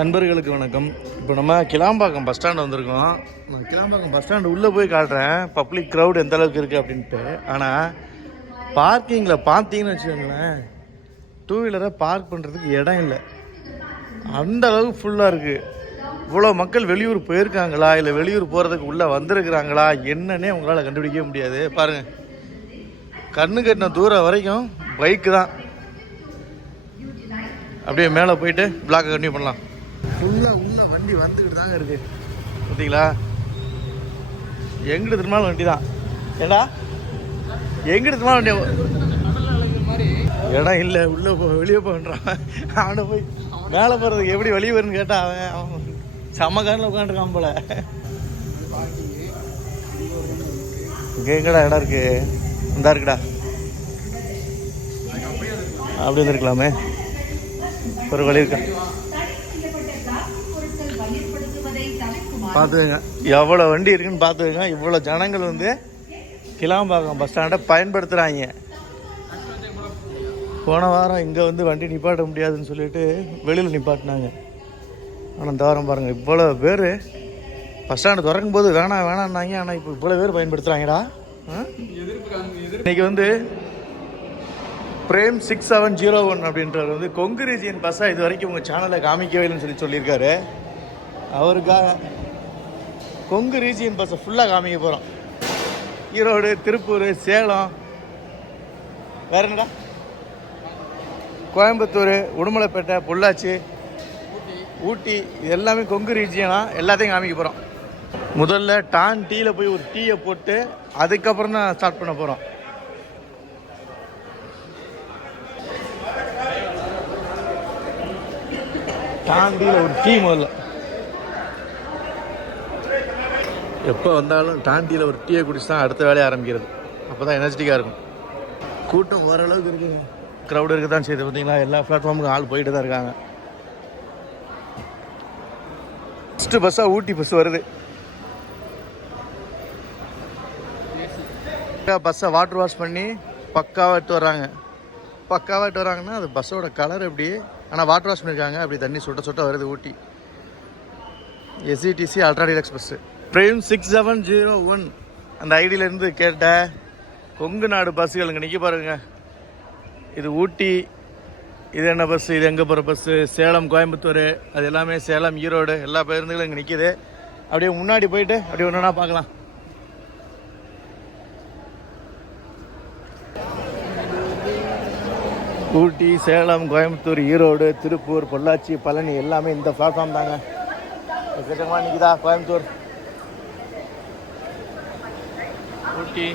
நண்பர்களுக்கு வணக்கம். இப்போ நம்ம கிளாம்பாக்கம் பஸ் ஸ்டாண்ட் வந்திருக்கோம். நான் கிளாம்பாக்கம் பஸ் ஸ்டாண்டு உள்ளே போய் காட்டுறேன். பப்ளிக் க்ரௌட் எந்த அளவுக்கு இருக்குது அப்படின்ட்டு. ஆனால் பார்க்கிங்கில் பார்த்தீங்கன்னு வச்சுக்கோங்களேன் டூ வீலரை பார்க் பண்ணுறதுக்கு இடம் இல்லை. அந்த அளவுக்கு ஃபுல்லாக இருக்குது இவ்வளோ மக்கள் வெளியூர் போயிருக்காங்களா? இல்லை வெளியூர் போகிறதுக்கு உள்ளே வந்திருக்கிறாங்களா? என்னன்னே உங்களால் கண்டுபிடிக்கவே முடியாது. பாருங்கள் கண்ணு கட்டின தூரம் வரைக்கும் பைக்கு தான். அப்படியே மேலே போயிட்டு பிளாக்கை கண்டினியூ பண்ணலாம். ஃபுல்லாக உள்ள வண்டி வந்துக்கிட்டு தாங்க இருக்கு. பார்த்தீங்களா எங்கிட்ட திரும்ப வண்டி தான். ஏடா எங்கிட்ட திரும்ப வண்டி இடம் இல்லை உள்ளே போ வெளியே போகின்றான் அவனை போய் மேலே போகிறதுக்கு எப்படி வெளியே வரும்னு கேட்டால் அவன் அவன் செம்ம காரில் உட்காந்துருக்கான் போல. இங்கே எங்கடா இடம் இருக்கு? இந்தா இருக்குடா. அப்படி இருந்திருக்கலாமே ஒரு வழி இருக்கா? பார்த்துக்கங்க. எவ்வளோ வண்டி இருக்குன்னு பார்த்துக்கங்க. இவ்வளோ ஜனங்கள் வந்து கிளாம்பாக்கம் பஸ் ஸ்டாண்டை பயன்படுத்துகிறாங்க போன வாரம் இங்கே வந்து வண்டி நிப்பாட்ட முடியாதுன்னு சொல்லிட்டு வெளியில் நிப்பாட்டினாங்க. ஆனால் இந்த வாரம் பாருங்கள் இவ்வளோ பேர் பஸ் ஸ்டாண்டு திறக்கும் போது வேணாம் வேணான்னாங்க. ஆனால் இப்போ இவ்வளோ பேர் பயன்படுத்துகிறாங்கடா ஆ? இன்னைக்கு வந்து Prem six seven zero one அப்படின்றவர் வந்து கொங்கு ரீஜியன் பஸ்ஸாக இது வரைக்கும் உங்கள் சேனலை காமிக்கவே இல்லைன்னு சொல்லி சொல்லியிருக்காரு. அவருக்காக கொங்கு ரீஜியன் பஸ்ஸை ஃபுல்லாக காமிக்க போகிறோம் ஈரோடு திருப்பூர் சேலம். வேற என்னடா? கோயம்புத்தூர் உடுமலைப்பேட்டை பொள்ளாச்சி ஊட்டி இது எல்லாமே கொங்கு ரீஜியனா? எல்லாத்தையும் காமிக்க போகிறோம் முதல்ல டான் டீயில் போய் ஒரு டீயை போட்டு அதுக்கப்புறம் தான் ஸ்டார்ட் பண்ண போகிறோம் டான் டீயில் ஒரு டீ முதல்ல. எப்போ வந்தாலும் டாண்டியில் ஒரு டீயை குடிச்சு தான் அடுத்த வேலையை ஆரம்பிக்கிறது. அப்போ தான் எனர்ஜெட்டிக்காக இருக்கும். கூட்டம் ஓரளவுக்கு இருக்குங்க. க்ரௌடு இருக்க தான் செய்யுது பார்த்தீங்களா? எல்லா பிளாட்ஃபார்முக்கும் ஆள் போயிட்டு தான் இருக்காங்க ஃபஸ்ட்டு பஸ்ஸாக ஊட்டி பஸ் வருது. பஸ்ஸை வாட்டர் வாஷ் பண்ணி பக்காவாக எடுத்து வர்றாங்க. பக்காவாக எடுத்து வராங்கன்னா அது பஸ்ஸோட கலர் எப்படி? ஆனால் வாட்டர் வாஷ் பண்ணியிருக்காங்க அப்படி தண்ணி சுட்ட சுட்ட வருது Ooty. SETC ultra deluxe bus Prem six seven zero one. அந்த ஐடியிலேருந்து கேட்ட கொங்கு நாடு பஸ்ஸுகள் இங்கே நிற்க பாருங்க. இது ஊட்டி இது என்ன பஸ்ஸு இது எங்கே போகிற பஸ்ஸு சேலம் கோயம்புத்தூர் அது எல்லாமே சேலம் ஈரோடு எல்லா பேருந்துகளும் இங்கே நிற்கிது அப்படியே முன்னாடி போயிட்டு அப்படியே ஒன்றா பார்க்கலாம். ஊட்டி சேலம் கோயம்புத்தூர் ஈரோடு திருப்பூர் பொள்ளாச்சி பழனி எல்லாமே இந்த பிளாட்ஃபார்ம் தாங்க. எக்கச்சக்கமாக நிற்குதா கோயம்புத்தூர்? ஊட்டி.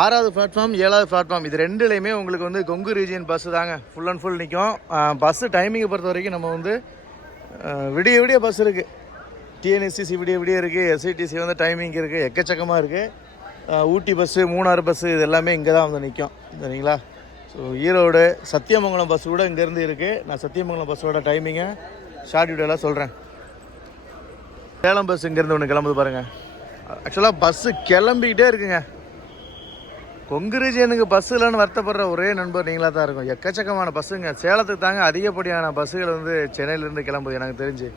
ஆறாவது பிளாட்ஃபார்ம் ஏழாவது பிளாட்ஃபார்ம் இது ரெண்டுலேயுமே உங்களுக்கு வந்து கொங்கு ரீஜியன் பஸ்ஸு தாங்க. ஃபுல் அண்ட் ஃபுல் நிற்கும் பஸ்ஸு டைமிங்கை பொறுத்த வரைக்கும் நம்ம வந்து விடிய விடிய பஸ் இருக்குது டிஎன்எஸ்சிசி விடிய விடிய இருக்குது எஸ்ஐடிசி வந்து டைமிங் இருக்குது எக்கச்சக்கமாக இருக்குது ஊட்டி பஸ்ஸு மூணாறு பஸ்ஸு இது எல்லாமே இங்கே தான் வந்து நிற்கும் சரிங்களா? ஸோ ஈரோடு சத்தியமங்கலம் பஸ் கூட இங்கேருந்து இருக்குது நான் சத்தியமங்கலம் பஸ்ஸோட டைமிங்கை ஷார்ட் வீடியோலாம் சொல்கிறேன் சேலம் பஸ் இங்கேருந்து ஒன்று கிளம்புது பாருங்கள் ஆக்சுவலாக பஸ்ஸு கிளம்பிக்கிட்டே இருக்குங்க. கொங்கு ரீஜியனுக்கு பஸ் இல்லைன்னு வருத்தப்படுற ஒரே நண்பர் நீங்களாக தான் இருக்கும். எக்கச்சக்கமான பஸ்ஸுங்க சேலத்துக்கு தாங்க அதிகப்படியான பஸ்ஸுகள் வந்து சென்னையிலேருந்து கிளம்புது எனக்கு தெரிஞ்சு.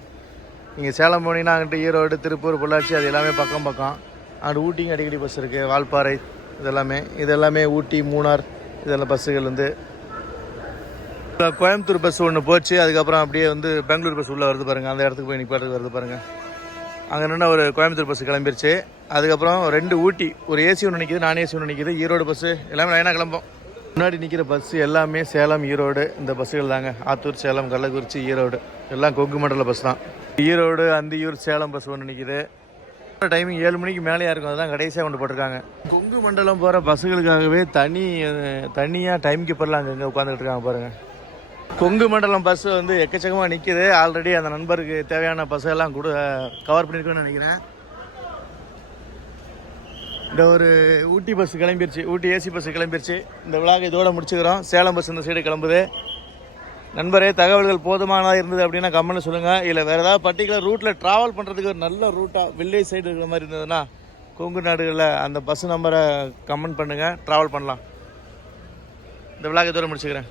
நீங்கள் சேலம் போனீங்கன்னா அங்கிட்டு ஈரோடு திருப்பூர் பொள்ளாச்சி அது எல்லாமே பக்கம் பக்கம். அங்கிட்டு ஊட்டிங்க அடிக்கடி பஸ் இருக்குது வால்பாறை இதெல்லாமே இது எல்லாமே ஊட்டி மூணார் இதெல்லாம் பஸ்ஸுகள் வந்து. கோயம்புத்தூர் பஸ் ஒன்று போச்சு. அதுக்கப்புறம் அப்படியே வந்து பெங்களூர் பஸ் உள்ளே வருது பாருங்கள் அந்த இடத்துக்கு போய் நிற்பாட்டுக்கு வருது பாருங்கள் அங்கே நின்று ஒரு கோயம்புத்தூர் பஸ் கிளம்பிருச்சு. அதுக்கப்புறம் ரெண்டு ஊட்டி ஒரு ஏசி ஒன்று நிற்கிது நான் ஏசி ஒன்று நிற்கிது ஈரோடு பஸ்ஸு எல்லாமே லைனாக கிளம்போம். முன்னாடி நிற்கிற பஸ் எல்லாமே சேலம் ஈரோடு இந்த பஸ்ஸுகள் தாங்க. ஆத்தூர் சேலம் கள்ளக்குறிச்சி ஈரோடு. எல்லாம் கொங்கு மண்டல பஸ் தான். ஈரோடு அந்தியூர் சேலம் பஸ் ஒன்று நிற்கிது டைமிங் ஏழு மணிக்கு மேலேயா இருக்கும். அதுதான் கடைசியாக கொண்டு போட்டிருக்காங்க. கொங்கு மண்டலம் போகிற பஸ்ஸுகளுக்காகவே தனி தனியாக டைம் கீப்பர்லாம் அங்கே உட்காந்துக்கிட்டு இருக்காங்க பாருங்கள் கொங்கு மண்டலம் பஸ் வந்து எக்கச்சக்கமாக நிற்கிது ஆல்ரெடி அந்த நண்பருக்கு தேவையான பஸ் எல்லாம் கூட கவர் பண்ணியிருக்கோன்னு நினைக்கிறேன். இந்த ஒரு ஊட்டி பஸ் கிளம்பிருச்சு. ஊட்டி ஏசி பஸ் கிளம்பிருச்சு. இந்த விழாவை இதோட முடிச்சுக்கிறோம். சேலம் பஸ் இந்த சைடு கிளம்புது. நண்பரே தகவல்கள் போதுமானதாக இருந்தது அப்படின்னா கமெண்ட் சொல்லுங்கள் இல்லை வேறு ஏதாவது பர்டிகுலர் ரூட்டில் ட்ராவல் பண்ணுறதுக்கு ஒரு நல்ல ரூட்டாக வில்லேஜ் சைடு இருக்கிற மாதிரி இருந்ததுன்னா கொங்கு நாடுகளில் அந்த பஸ் நம்பரை கமெண்ட் பண்ணுங்கள் ட்ராவல் பண்ணலாம். இந்த விழாவை இதோட முடிச்சுக்கிறேன்.